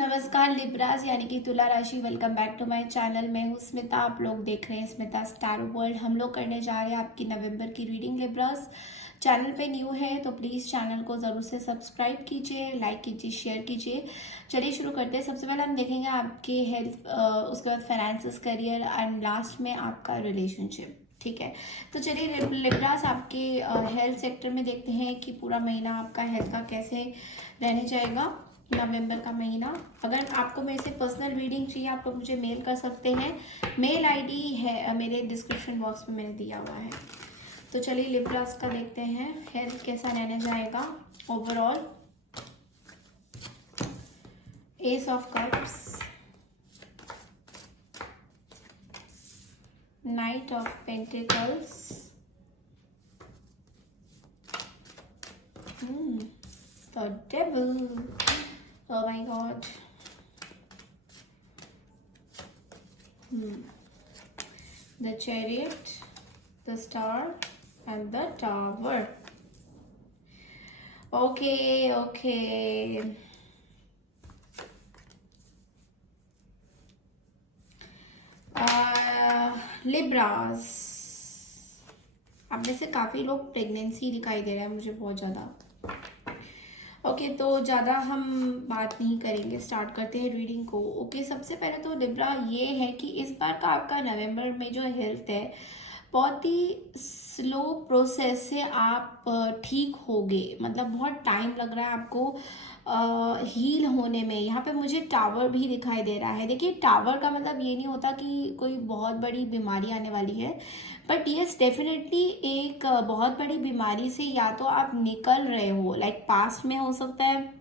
नमस्कार लिब्रास यानी कि तुला राशि। Welcome back to my channel. मैं हूँ स्मिता, आप लोग देख रहे हैं स्मिता स्टार वर्ल्ड। हम लोग करने जा रहे हैं आपकी नवंबर की रीडिंग। लिब्रास चैनल पे न्यू है तो प्लीज़ चैनल को ज़रूर से सब्सक्राइब कीजिए, लाइक कीजिए, शेयर कीजिए। चलिए शुरू करते हैं। सबसे पहले हम देखेंगे आपके हेल्थ, उसके बाद फाइनेंसेस, करियर एंड लास्ट में आपका रिलेशनशिप। ठीक है, तो चलिए लिब्रास आपके हेल्थ सेक्टर में देखते हैं कि पूरा महीना आपका हेल्थ का कैसे रहने जाएगा। नवंबर का महीना। अगर आपको मेरे से पर्सनल रीडिंग चाहिए आप लोग मुझे मेल कर सकते हैं। मेल आईडी है मेरे डिस्क्रिप्शन बॉक्स में मैंने दिया हुआ है। तो चलिए लिब्रास का देखते हैं हेल्थ कैसा रहने जाएगा overall. S of cups, night of pentacles, the devil, oh my god, the chariot, the star and the tower. Okay. Libras, आप में से काफ़ी लोग प्रेगनेंसी दिखाई दे रहा है मुझे बहुत ज़्यादा। ओके, तो ज़्यादा हम बात नहीं करेंगे, स्टार्ट करते हैं रीडिंग को। ओके, सबसे पहले तो लिब्रा ये है कि इस बार का आपका नवंबर में जो हेल्थ है बहुत ही स्लो प्रोसेस से आप ठीक होगे। मतलब बहुत टाइम लग रहा है आपको हील होने में। यहाँ पे मुझे टावर भी दिखाई दे रहा है। देखिए, टावर का मतलब ये नहीं होता कि कोई बहुत बड़ी बीमारी आने वाली है, बट यस डेफिनेटली एक बहुत बड़ी बीमारी से या तो आप निकल रहे हो, लाइक पास्ट में हो सकता है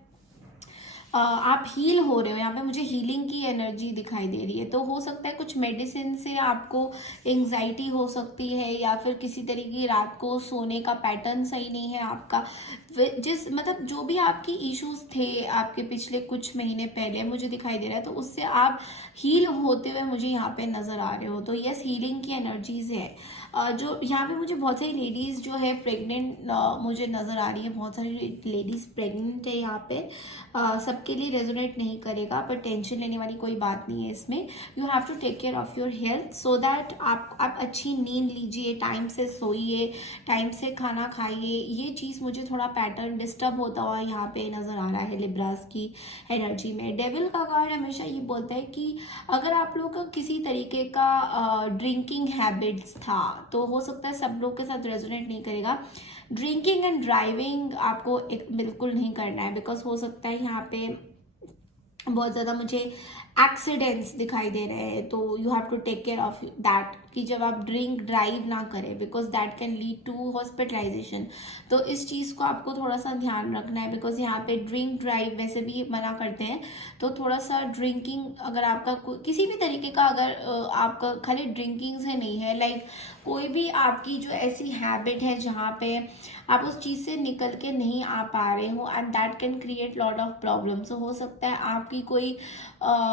आप हील हो रहे हो। यहाँ पे मुझे हीलिंग की एनर्जी दिखाई दे रही है। तो हो सकता है कुछ मेडिसिन से आपको एंजाइटी हो सकती है, या फिर किसी तरीके की रात को सोने का पैटर्न सही नहीं है आपका। जिस मतलब जो भी आपकी इश्यूज थे आपके पिछले कुछ महीने पहले मुझे दिखाई दे रहा है, तो उससे आप हील होते हुए मुझे यहाँ पे नजर आ रहे हो। तो यस, हीलिंग की एनर्जीज है। जो यहाँ पे मुझे बहुत सारी लेडीज जो है प्रेग्नेंट मुझे नजर आ रही है। बहुत सारी लेडीज प्रेग्नेंट है यहाँ पे। सबके लिए रेजोनेट नहीं करेगा, पर टेंशन लेने वाली कोई बात नहीं है इसमें। You have to take care of your health so that आप अच्छी नींद लीजिए, टाइम से सोइए, टाइम से खाना खाइए। ये चीज़ मुझे थोड़ा पैटर्न डिस्टर्ब होता हुआ यहाँ पे नज़र आ रहा है लिब्रास की एनर्जी में। डेविल का कार्ड हमेशा ये बोलता है कि अगर आप लोग का किसी तरीके का ड्रिंकिंग हैबिट्स था तो हो सकता है सब लोग के साथ रेजोनेट नहीं करेगा। ड्रिंकिंग एंड ड्राइविंग आपको एक बिल्कुल नहीं करना है, बिकॉज हो सकता है यहाँ पे बहुत ज़्यादा मुझे एक्सीडेंट्स दिखाई दे रहे हैं। तो you have to take care of that कि जब आप ड्रिंक ड्राइव ना करें, because that can lead to hospitalization. तो इस चीज़ को आपको थोड़ा सा ध्यान रखना है, बिकॉज यहाँ पे ड्रिंक ड्राइव वैसे भी मना करते हैं। तो थोड़ा सा ड्रिंकिंग, अगर आपका किसी भी तरीके का, अगर आपका खाली ड्रिंकिंग से नहीं है, लाइक कोई भी आपकी जो ऐसी हैबिट है जहाँ पे आप उस चीज़ से निकल के नहीं आ पा रहे हो, and that can create lot of problems. हो सकता है आपकी कोई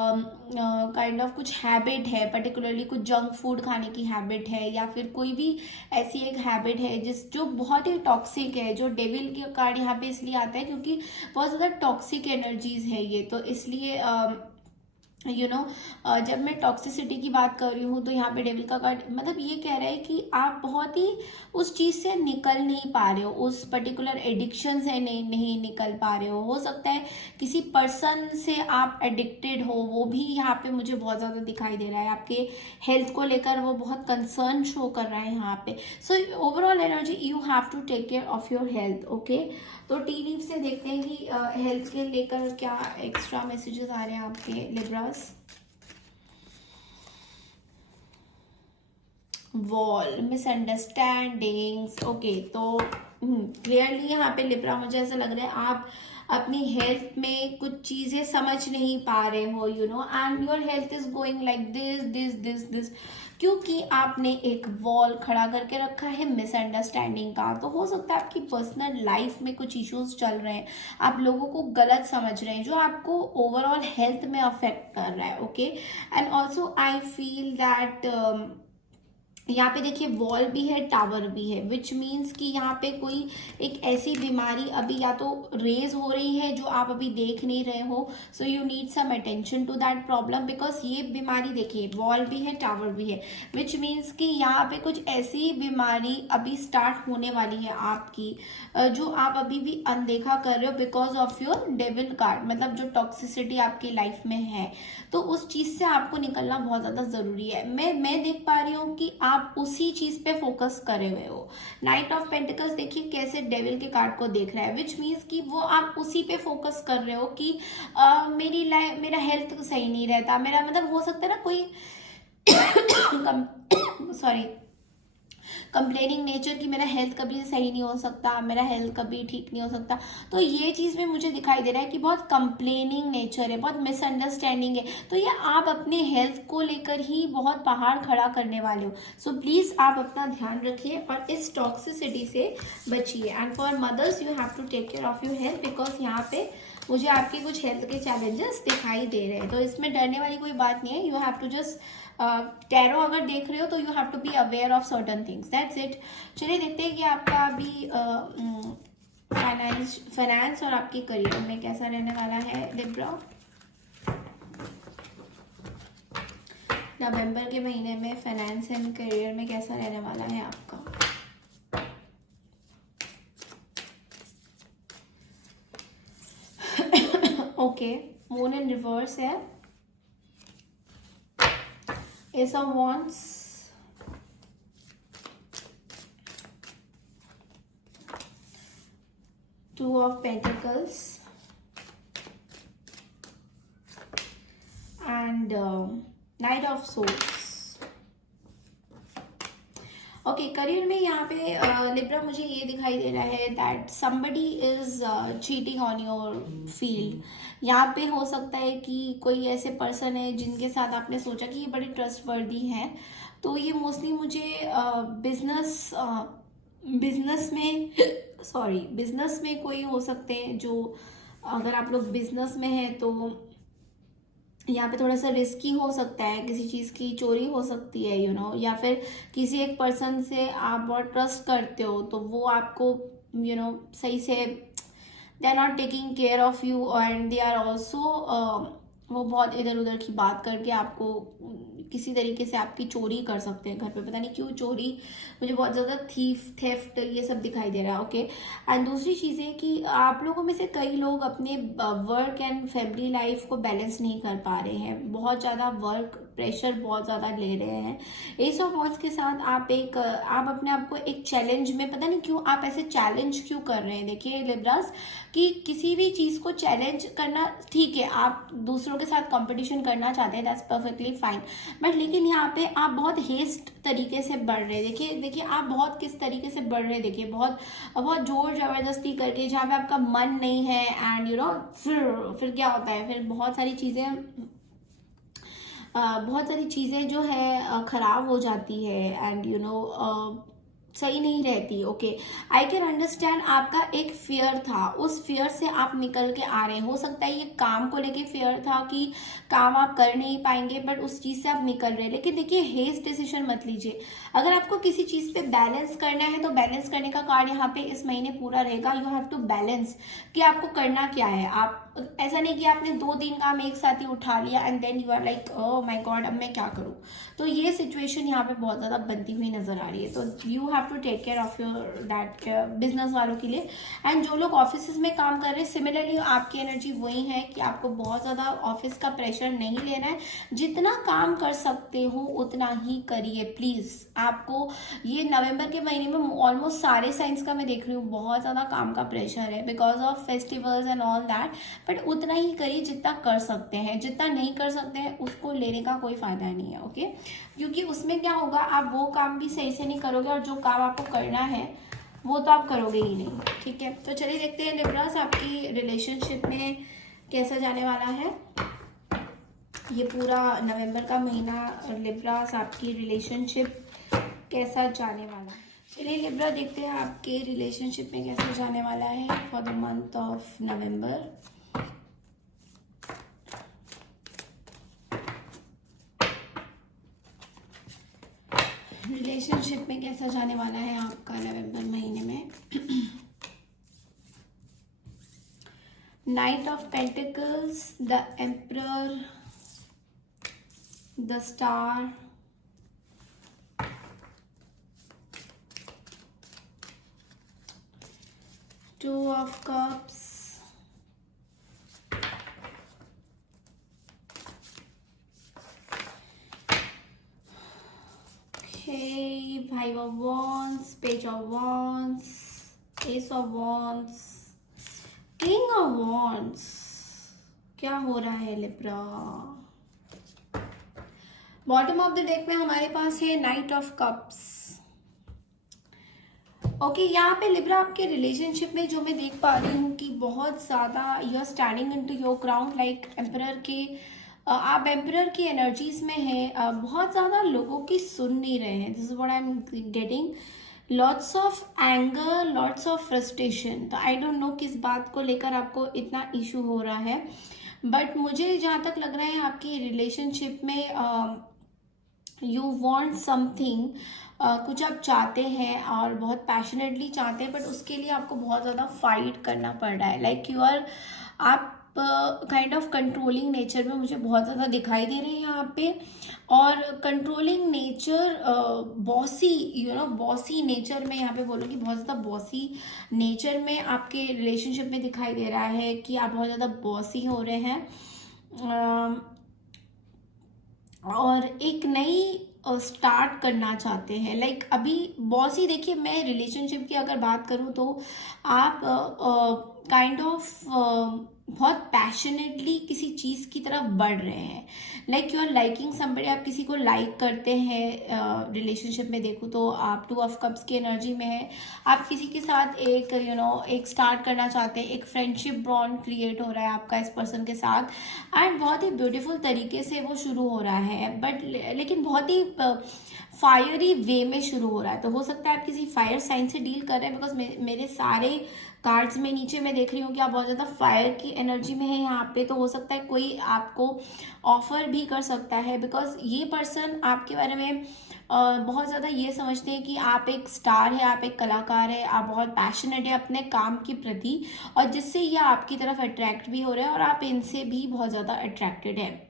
काइंड ऑफ कुछ हैबिट है, पर्टिकुलरली कुछ जंक फूड खाने की हैबिट है, या फिर कोई भी ऐसी एक हैबिट है जो बहुत ही टॉक्सिक है। जो डेविल के कार्ड यहाँ पे इसलिए आता है क्योंकि बहुत ज़्यादा टॉक्सिक एनर्जीज है ये। तो इसलिए जब मैं टॉक्सिसिटी की बात कर रही हूँ तो यहाँ पे डेविल का कार्ड मतलब ये कह रहा है कि आप बहुत ही उस चीज़ से निकल नहीं पा रहे हो, उस पर्टिकुलर एडिक्शन से नहीं निकल पा रहे हो सकता है किसी पर्सन से आप एडिक्टेड हो, वो भी यहाँ पे मुझे बहुत ज़्यादा दिखाई दे रहा है। आपके हेल्थ को लेकर वो बहुत कंसर्न शो कर रहा है यहाँ पे। So overall energy, you have to take care of your health. Okay, तो टी लीव से देखते हैं कि हेल्थ के लेकर क्या एक्स्ट्रा मैसेजेस आ रहे हैं आपके लिब्रास। Wall, misunderstandings. ओके, तो क्लियरली यहाँ पे लिब्रा मुझे ऐसा लग रहा है आप अपनी हेल्थ में कुछ चीजें समझ नहीं पा रहे हो, and your health is going like this this this this, क्योंकि आपने एक वॉल खड़ा करके रखा है मिसअंडरस्टैंडिंग का। तो हो सकता है आपकी पर्सनल लाइफ में कुछ इश्यूज चल रहे हैं, आप लोगों को गलत समझ रहे हैं, जो आपको ओवरऑल हेल्थ में अफेक्ट कर रहा है। Okay, and also I feel that यहाँ पे देखिए वॉल भी है, टावर भी है, विच मीन्स कि यहाँ पे कोई एक ऐसी बीमारी अभी या तो रेज हो रही है जो आप अभी देख नहीं रहे हो, so you need some attention to that problem, because ये बीमारी देखिए वॉल भी है, टावर भी है, विच मीन्स कि यहाँ पे कुछ ऐसी बीमारी अभी स्टार्ट होने वाली है आपकी, जो आप अभी भी अनदेखा कर रहे हो because of your devil card, मतलब जो टॉक्सिसिटी आपकी लाइफ में है, तो उस चीज से आपको निकलना बहुत ज्यादा जरूरी है। मैं देख पा रही हूँ कि आप उसी चीज पे फोकस करे हुए हो। नाइट ऑफ पेंटिकल्स देखिए कैसे डेविल के कार्ड को देख रहा है, विच मीन्स कि वो आप उसी पे फोकस कर रहे हो कि मेरी लाइफ, मेरा हेल्थ सही नहीं रहता, मेरा मतलब हो सकता है ना कोई सॉरी कंप्लेनिंग नेचर की मेरा हेल्थ कभी सही नहीं हो सकता, मेरा हेल्थ कभी ठीक नहीं हो सकता, तो ये चीज़ में मुझे दिखाई दे रहा है कि बहुत कंप्लेनिंग नेचर है, बहुत मिसअंडरस्टैंडिंग है, तो ये आप अपने हेल्थ को लेकर ही बहुत पहाड़ खड़ा करने वाले हो। सो प्लीज़ आप अपना ध्यान रखिए और इस टॉक्सिसिटी से बचिए। And for mothers you have to take care of your health, because यहाँ पे मुझे आपके कुछ हेल्थ के चैलेंजेस दिखाई दे रहे हैं, तो इसमें डरने वाली कोई बात नहीं है। You have to just tarot अगर देख रहे हो तो you have to be aware of certain things, that's it. चलिए देखते हैं कि आपका अभी फाइनेंस और आपके करियर में कैसा रहने वाला है लिब्रा। नवंबर के महीने में फाइनेंस एंड करियर में कैसा रहने वाला है आपका। ओके, मून इन रिवर्स है, Ace of Wands, Two of Pentacles, and Knight of Swords. Okay, career में यहाँ पे लिब्रा मुझे ये दिखाई दे रहा है that somebody is cheating on your field. यहाँ पे हो सकता है कि कोई ऐसे पर्सन है जिनके साथ आपने सोचा कि ये बड़े ट्रस्टवर्दी हैं, तो ये मोस्टली मुझे बिजनेस में बिजनेस में कोई हो सकते हैं, जो अगर आप लोग बिजनेस में हैं तो यहाँ पे थोड़ा सा रिस्की हो सकता है, किसी चीज़ की चोरी हो सकती है या फिर किसी एक पर्सन से आप बहुत ट्रस्ट करते हो तो वो आपको सही से they are not taking care of you and they are also वो बहुत इधर उधर की बात करके आपको किसी तरीके से आपकी चोरी कर सकते हैं घर पे, पता नहीं क्यों चोरी, मुझे बहुत ज़्यादा थेफ्ट ये सब दिखाई दे रहा है। ओके, एंड दूसरी चीज़ है कि आप लोगों में से कई लोग अपने वर्क एंड फैमिली लाइफ को बैलेंस नहीं कर पा रहे हैं, बहुत ज़्यादा वर्क प्रेशर बहुत ज़्यादा ले रहे हैं। एस ऑफ वॉन्ड्स के साथ आप अपने आप को एक चैलेंज में, पता नहीं क्यों आप ऐसे चैलेंज क्यों कर रहे हैं। देखिए लिब्रास, कि किसी भी चीज़ को चैलेंज करना ठीक है, आप दूसरों के साथ कंपटीशन करना चाहते हैं, दैट्स परफेक्टली फाइन, बट लेकिन यहाँ पे आप बहुत हेस्ट तरीके से बढ़ रहे हैं। देखिए आप बहुत किस तरीके से बढ़ रहे हैं, देखिए बहुत बहुत जोर जबरदस्ती करके, जहाँ पे आपका मन नहीं है, एंड फिर क्या होता है, फिर बहुत सारी चीज़ें जो है ख़राब हो जाती है, एंड सही नहीं रहती। ओके, आई कैन अंडरस्टैंड, आपका एक फियर था, उस फियर से आप निकल के आ रहे हैं। हो सकता है ये काम को लेके फियर था कि काम आप कर नहीं पाएंगे, बट उस चीज़ से आप निकल रहे हैं। लेकिन देखिए हेस्ट डिसीजन मत लीजिए, अगर आपको किसी चीज़ पे बैलेंस करना है तो बैलेंस करने का कार्ड यहाँ पे इस महीने पूरा रहेगा। यू हैव टू बैलेंस कि आपको करना क्या है। आप ऐसा नहीं कि आपने 2-3 काम एक साथ ही उठा लिया and then you are like oh my god अब मैं क्या करूँ, तो ये सिचुएशन यहाँ पे बहुत ज़्यादा बनती हुई नजर आ रही है। तो you have to take care of your that business वालों के लिए। एंड जो लोग ऑफिस में काम कर रहे हैं, सिमिलरली आपकी एनर्जी वही है कि आपको बहुत ज़्यादा ऑफिस का प्रेशर नहीं लेना है, जितना काम कर सकते हो उतना ही करिए प्लीज़। आपको ये नवंबर के महीने में ऑलमोस्ट सारे साइंस का मैं देख रही हूँ बहुत ज़्यादा काम का प्रेशर है because of festivals and all that, but उतना ही करिए जितना कर सकते हैं, जितना नहीं कर सकते हैं उसको लेने का कोई फायदा नहीं है। ओके, क्योंकि उसमें क्या होगा, आप वो काम भी सही से नहीं करोगे और जो काम आपको करना है वो तो आप करोगे ही नहीं। ठीक है, तो चलिए देखते हैं लिब्रास आपकी रिलेशनशिप में कैसा जाने वाला है ये पूरा नवंबर का महीना। लिब्रास आपकी रिलेशनशिप कैसा जाने वाला है। चलिए लिब्रा देखते हैं आपके रिलेशनशिप में कैसा जाने वाला है for the month of November. Relationship में कैसा जाने वाला है आपका नवंबर महीने में? Night of pentacles, the emperor, the star, two of cups, five of wands, page of wands, S of wands, king of wands. क्या हो रहा है Libra? Bottom of the deck में हमारे पास है नाइट ऑफ कप्स। ओके, यहाँ पे Libra आपके रिलेशनशिप में जो मैं देख पा रही हूँ कि बहुत ज़्यादा you are standing into your ground, like emperor के आप एम्परर की एनर्जीज में हैं। बहुत ज़्यादा लोगों की सुन नहीं रहे हैं। This is what I am getting. Lots of anger, lots of frustration. तो आई डोंट नो किस बात को लेकर आपको इतना इशू हो रहा है, बट मुझे जहाँ तक लग रहा है आपकी रिलेशनशिप में यू वॉन्ट समथिंग, कुछ आप चाहते हैं और बहुत पैशनेटली चाहते हैं, बट उसके लिए आपको बहुत ज़्यादा फाइट करना पड़ रहा है। लाइक यू आर, आप काइंड ऑफ कंट्रोलिंग नेचर में मुझे बहुत ज़्यादा दिखाई दे रहे हैं यहाँ पे। और controlling nature, bossy bossy nature में यहाँ पे बोलूँगी, बहुत ज़्यादा बॉसी नेचर में आपके रिलेशनशिप में दिखाई दे रहा है कि आप बहुत ज़्यादा बॉसी हो रहे हैं और एक नई स्टार्ट करना चाहते हैं। लाइक अभी बॉसी, देखिए मैं रिलेशनशिप की अगर बात करूँ तो आप काइंड ऑफ बहुत पैशनेटली किसी चीज़ की तरफ बढ़ रहे हैं। Like you are liking somebody, आप किसी को लाइक करते हैं। रिलेशनशिप में देखूँ तो आप टू ऑफ कप्स की एनर्जी में है। आप किसी के साथ एक एक स्टार्ट करना चाहते हैं, एक फ्रेंडशिप बॉन्ड क्रिएट हो रहा है आपका इस पर्सन के साथ, एंड बहुत ही ब्यूटीफुल तरीके से वो शुरू हो रहा है, बट लेकिन बहुत ही फायरी वे में शुरू हो रहा है। तो हो सकता है आप किसी फायर साइन से डील कर रहे हैं, बिकॉज मेरे सारे कार्ड्स में नीचे मैं देख रही हूँ कि आप बहुत ज़्यादा फायर की एनर्जी में है यहाँ पे। तो हो सकता है कोई आपको ऑफर भी कर सकता है, बिकॉज ये पर्सन आपके बारे में बहुत ज़्यादा ये समझते हैं कि आप एक स्टार है, आप एक कलाकार है, आप बहुत पैशनेट है अपने काम के प्रति, और जिससे ये आपकी तरफ अट्रैक्ट भी हो रहे हैं और आप इनसे भी बहुत ज़्यादा अट्रैक्टेड है।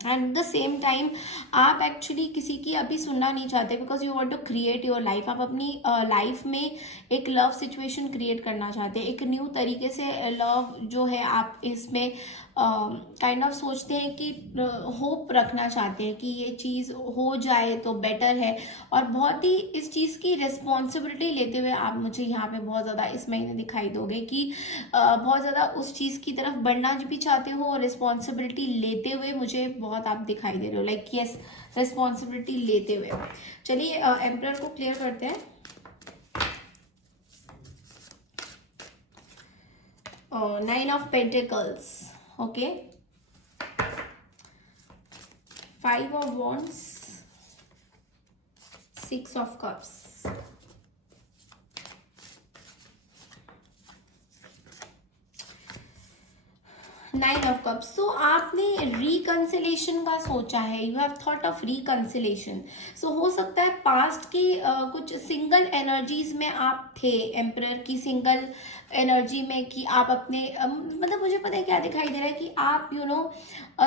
एंड द सेम टाइम आप एक्चुअली किसी की अभी सुनना नहीं चाहते, because you want to create your life. आप अपनी लाइफ में एक लव सिचुएशन क्रिएट करना चाहते हैं, एक न्यू तरीके से लव जो है आप इसमें काइंड ऑफ सोचते हैं कि होप रखना चाहते हैं कि ये चीज़ हो जाए तो बेटर है, और बहुत ही इस चीज़ की रिस्पॉन्सिबिलिटी लेते हुए आप मुझे यहाँ पे बहुत ज़्यादा इस महीने दिखाई दोगे कि बहुत ज़्यादा उस चीज़ की तरफ बढ़ना भी चाहते हो और रिस्पॉन्सिबिलिटी लेते हुए मुझे बहुत आप दिखाई दे रहे हो। लाइक यस, रिस्पॉन्सिबिलिटी लेते हुए। चलिए एम्परर को क्लियर करते हैं। Nine of pentacles, okay, five of wands, six of cups, nine of cups. तो आपने रिकंसिलेशन का सोचा है, you have thought of reconciliation. So हो सकता है पास्ट की कुछ सिंगल एनर्जीज में आप थे, एम्परर की सिंगल एनर्जी में, कि आप अपने मतलब मुझे पता है क्या दिखाई दे रहा है कि आप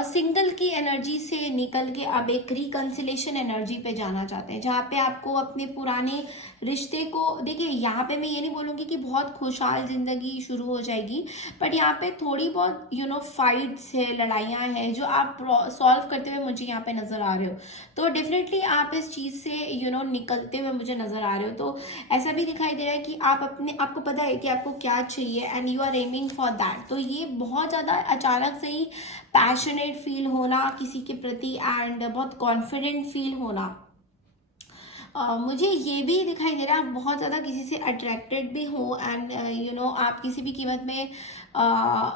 सिंगल की एनर्जी से निकल के अब एक रिकंसिलेशन एनर्जी पे जाना चाहते हैं, जहाँ पे आपको अपने पुराने रिश्ते को, देखिए यहाँ पे मैं ये नहीं बोलूँगी कि बहुत खुशहाल जिंदगी शुरू हो जाएगी, बट यहाँ पे थोड़ी बहुत फाइट्स है, लड़ाइयाँ हैं जो आप सॉल्व करते हुए मुझे यहाँ पे नजर आ रहे हो। तो डेफिनेटली आप इस चीज़ से निकलते हुए मुझे नजर आ रहे हो। तो ऐसा भी दिखाई दे रहा है कि आपको पता है कि आपको क्या चाहिए and you are aiming for that. तो ये बहुत ज़्यादा अचानक से ही पैशनेट फील होना किसी के प्रति एंड बहुत कॉन्फिडेंट फील होना, मुझे ये भी दिखाई दे रहा है आप बहुत ज़्यादा किसी से अट्रैक्टेड भी हो, एंड आप किसी भी कीमत में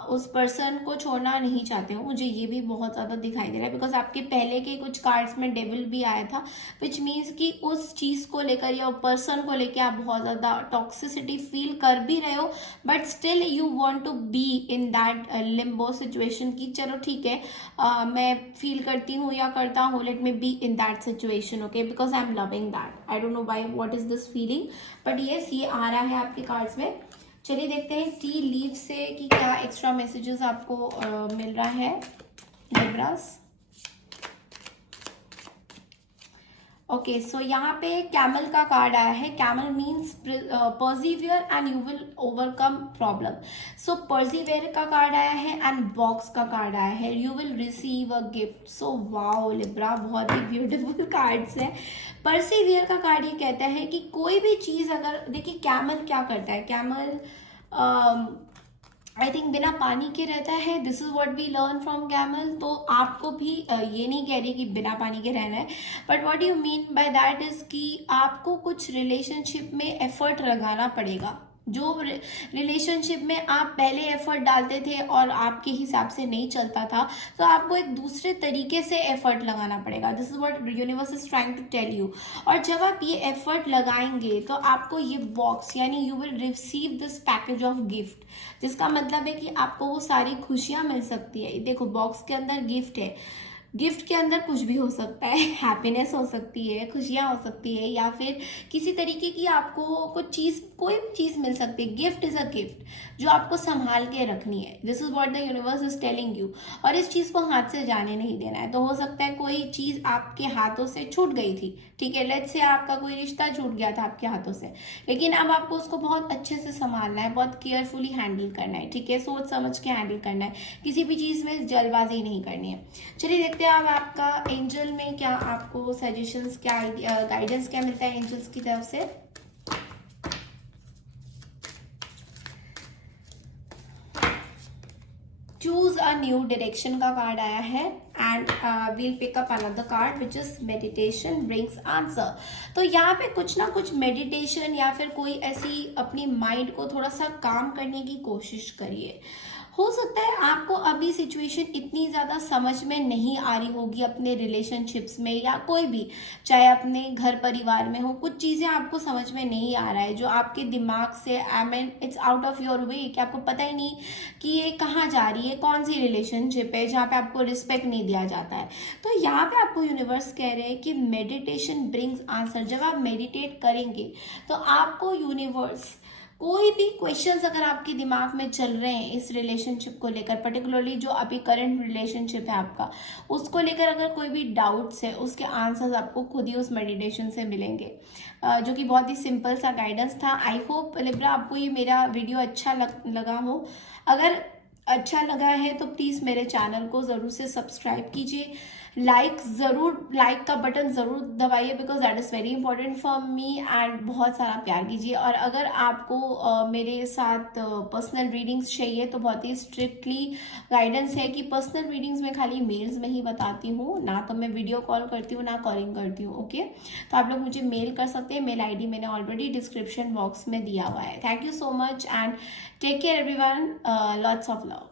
उस पर्सन को छोड़ना नहीं चाहते हो, मुझे ये भी बहुत ज़्यादा दिखाई दे रहा है। बिकॉज आपके पहले के कुछ कार्ड्स में डेविल भी आया था, विच मीन्स कि उस चीज़ को लेकर या पर्सन को लेकर आप बहुत ज़्यादा टॉक्सिसिटी फील कर भी रहे हो, but still you want to be in that limbo situation कि चलो ठीक है, मैं फील करती हूँ या करता हूँ, let me B in that situation, okay, because I am loving that. I don't know why, what is this feeling, but yes ये आ रहा है आपके कार्ड्स में। चलिए देखते हैं टी लीव से कि क्या एक्स्ट्रा मैसेजेस आपको मिल रहा है लिब्रास। ओके, सो यहाँ पे कैमल का कार्ड आया है। Camel means persevere and you will overcome problem. So persevere का कार्ड आया है एंड बॉक्स का कार्ड आया है, you will receive a gift. So wow Libra, बहुत ही ब्यूटीफुल कार्ड्स है। पर्सिवियर का कार्ड ये कहता है कि कोई भी चीज़ अगर, देखिए कैमल क्या करता है, कैमल आई थिंक बिना पानी के रहता है, this is what we learn from camel. तो आपको भी ये नहीं कह रही कि बिना पानी के रहना है, but what you mean by that is कि आपको कुछ रिलेशनशिप में एफर्ट लगाना पड़ेगा। जो रिलेशनशिप में आप पहले एफर्ट डालते थे और आपके हिसाब से नहीं चलता था, तो आपको एक दूसरे तरीके से एफर्ट लगाना पड़ेगा। This is what universe is trying to tell you. और जब आप ये एफर्ट लगाएंगे तो आपको ये बॉक्स यानी you will receive this package of gift, जिसका मतलब है कि आपको वो सारी खुशियां मिल सकती है। देखो बॉक्स के अंदर गिफ्ट है, गिफ्ट के अंदर कुछ भी हो सकता है, हैप्पीनेस हो सकती है, खुशियाँ हो सकती है, या फिर किसी तरीके की आपको कुछ चीज़, कोई भी चीज़ मिल सकती है। गिफ्ट इज़ अ गिफ्ट जो आपको संभाल के रखनी है। This is what the universe is telling you. और इस चीज़ को हाथ से जाने नहीं देना है। तो हो सकता है कोई चीज़ आपके हाथों से छूट गई थी, ठीक है, लेट्स से आपका कोई रिश्ता छूट गया था आपके हाथों से, लेकिन अब आपको उसको बहुत अच्छे से संभालना है, बहुत केयरफुली हैंडल करना है, ठीक है, सोच समझ के हैंडल करना है, किसी भी चीज़ में जल्दबाजी नहीं करनी है। चलिए देखते हैं अब आपका एंजल में क्या आपको सजेशंस, क्या गाइडेंस क्या मिलता है एंजल्स की तरफ से। चूज अ न्यू डायरेक्शन का कार्ड आया है and we'll pick up another card which is meditation brings answer. तो यहाँ पे कुछ ना कुछ मेडिटेशन या फिर कोई ऐसी अपनी माइंड को थोड़ा सा काम करने की कोशिश करिए। हो सकता है आपको अभी सिचुएशन इतनी ज़्यादा समझ में नहीं आ रही होगी अपने रिलेशनशिप्स में, या कोई भी, चाहे अपने घर परिवार में हो, कुछ चीज़ें आपको समझ में नहीं आ रहा है जो आपके दिमाग से, I mean it's out of your way, कि आपको पता ही नहीं कि ये कहाँ जा रही है, कौन सी रिलेशनशिप है जहाँ पे आपको रिस्पेक्ट नहीं दिया जाता है। तो यहाँ पे आपको यूनिवर्स कह रहे हैं कि मेडिटेशन ब्रिंग्स आंसर। जब आप मेडिटेट करेंगे तो आपको यूनिवर्स कोई भी क्वेश्चंस अगर आपके दिमाग में चल रहे हैं इस रिलेशनशिप को लेकर, पर्टिकुलरली जो अभी करंट रिलेशनशिप है आपका, उसको लेकर अगर कोई भी डाउट्स है, उसके आंसर्स आपको खुद ही उस मेडिटेशन से मिलेंगे, जो कि बहुत ही सिंपल सा गाइडेंस था। आई होप लिब्रा आपको ये मेरा वीडियो अच्छा लगा हो। अगर अच्छा लगा है तो प्लीज़ मेरे चैनल को ज़रूर से सब्सक्राइब कीजिए, लाइक का बटन ज़रूर दबाइए, because that is very important for me, and बहुत सारा प्यार कीजिए। और अगर आपको मेरे साथ पर्सनल रीडिंग्स चाहिए तो बहुत ही स्ट्रिक्टली गाइडेंस है कि पर्सनल रीडिंग्स में खाली मेल्स में ही बताती हूँ, ना तो मैं वीडियो कॉल करती हूँ ना कॉलिंग करती हूँ, ओके। तो आप लोग मुझे मेल कर सकते हैं, मेल ID मैंने ऑलरेडी डिस्क्रिप्शन बॉक्स में दिया हुआ है। Thank you so much and take care everyone, lots of love.